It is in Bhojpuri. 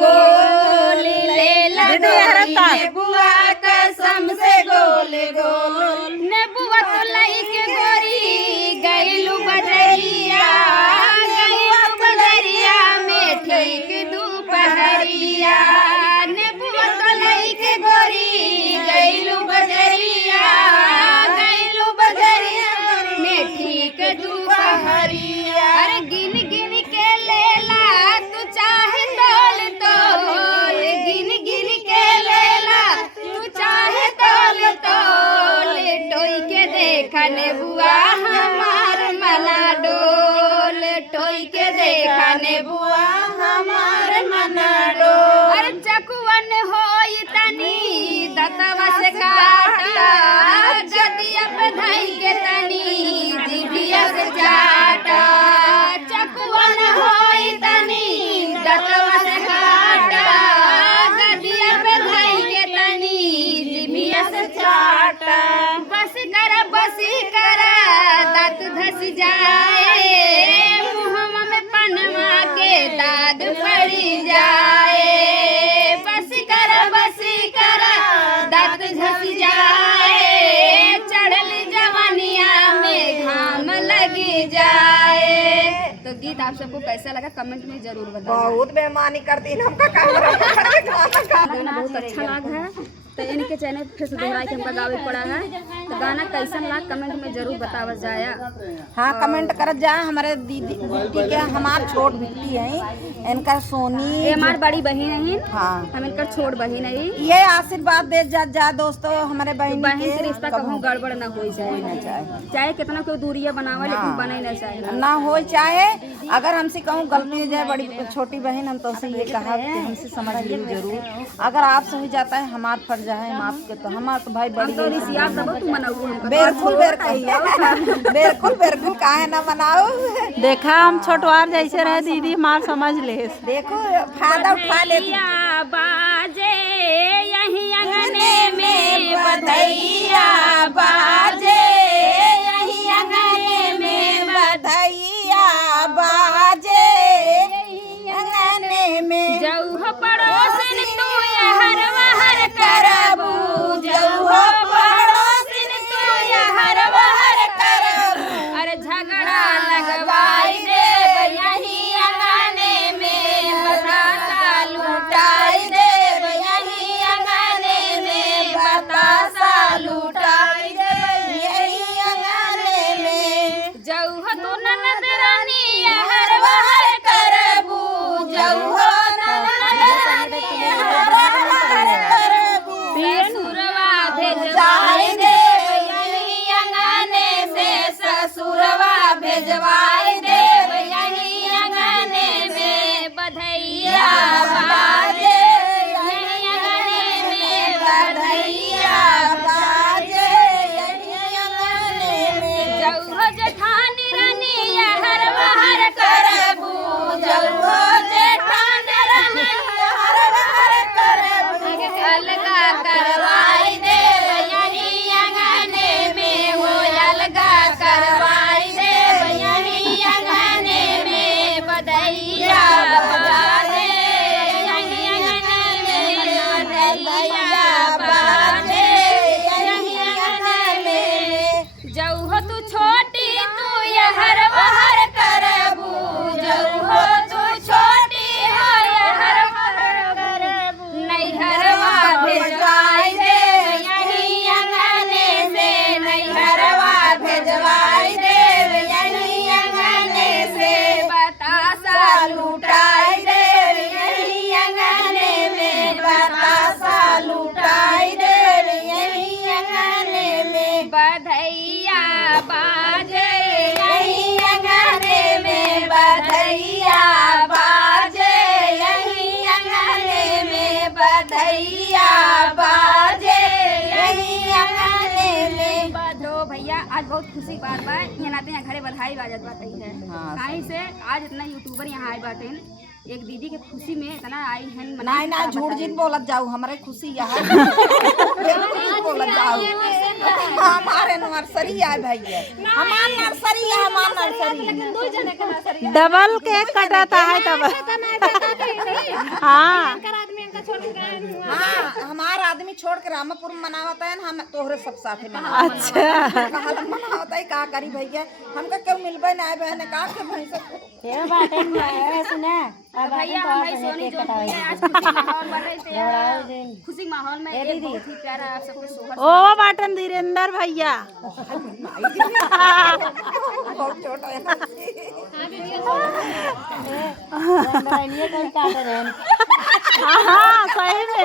गोल लेला नेबुआ कसम से गोल गोल नेबुआ तो लाई के गोरी गईलू बजरिया में ठीक दोपहरिया नेबुआ तो लाई के गोरी गईलू बजरिया में ठीक दोपहरिया अरे गिन गिन के लेला तू चाहे तोल तोल गिन गिन के लेला तू चाहे तोल तोल टोई के देखा नेबुआ हमार मना डोल टोई के देखा नेबुआ हमार मना डोल अरे चकुवन होई तनी दतवा से काटा जदिया पे धई के तनी जिभिया से चाटा चकुवन होई तनी दतवा से काटा जदिया पे धई के तनी जिभिया से चाटा बसी कर दांत धस जाए मुहम्मा में पनमा के दाग पड़ी जाए बसी कर दांत धस जाए चढ़ल जवानिया में घाम लगी जाए। तो गीत आप सबको कैसा लगा कमेंट में जरूर बताना। बहुत बेईमानी करती हमका गाना बहुत अच्छा लगा है तो इनके चैनल फिर से दोहराई के हमका गावे पड़ा है तो गाना कैसा लगा कमेंट में जरूर बतावा जाया। हाँ कमेंट कर जा हमारे दीदी के हमार छोट बेटी है इनका सोनी ये हमार बड़ी बहन है। हाँ हम इनका छोट बहन है। ये आशीर्वाद दे जा दोस्तों हमारे बहन के रिश्ता कभी गड़बड़ ना हो जाए चाहे कितना कोई दूरिया बनावा लेकिन बने ना चाहे ना हो चाहे अगर हमसे कहूँ गलती हो जाए बड़ी छोटी बहन हम तो उसे ये कहा कि हमसे समझ लीजिए जरूर अगर आपसे हो जाता है हमार फर्ज है माफ के तो हमार तो भाई बड़ी बिल्कुल काहे ना मनाओ। देखा हम छोटवार जैसे रहे दीदी हमार समझ ले देखो फायदा उठा ले बाजे यही अंगने में बधैया बाजे यही अंगने में बधैया बाजे अंगने में जऊ पड़ोसन तू हर वहर करबू जऊ पड़ोसन तू हर वहर करबू अरे झगड़ा लगवाई दे यही अंगने में बतासा लुटाई दे यही अंगने में बतासा लुटाई दे यही अंगने में जऊ तू ननद रानी हर वहर करबू जऊ भेजवाई देव यही अंगने में बधैया बाजे यही अंगने में बधैया बाजे यही अंगने में जऊ जेठानी रानी हर वहर करबू जऊ जेठानी रानी हर वहर करबू अलगा करवाई देव यही अंगने में हो अलगा करवाई बधैया बाजे यही अंगने में बधैया बाजे यही अंगने में बधैया बाजे यही अंगने में बधो भैया आज बहुत खुशी बात बा यहाँ नाते यहाँ घरे बधाई बाजत बाटे है काहे से आज इतना यूट्यूबर यहाँ आए बाटे एक दीदी के खुशी में इतना आई है नहीं ना झूठ जिन बोलत जाऊ हमारे खुशी यहाँ बोलत जाऊ हमारे नर्सरी है भैया हमार नर्सरी है हमार नर्सरी डबल केक कटाता है तब हाँ हाँ हमारा आदमी छोड़ के रामापुर में मनावता है ना, हम तोहरे सब साथे मनावता अच्छा मनावता है। का करी भैया, हमका क्यों मिलबे ना आए बहन का के भैंस भैया हमारी सोनी जो है आज खुशी माहौल बन रहे थे, खुशी माहौल में एक बहुत ही प्यारा आप सबको सोहर ओ बाटन धीरेन्द्र भैया बहुत छोटा है ना। हाँ सही में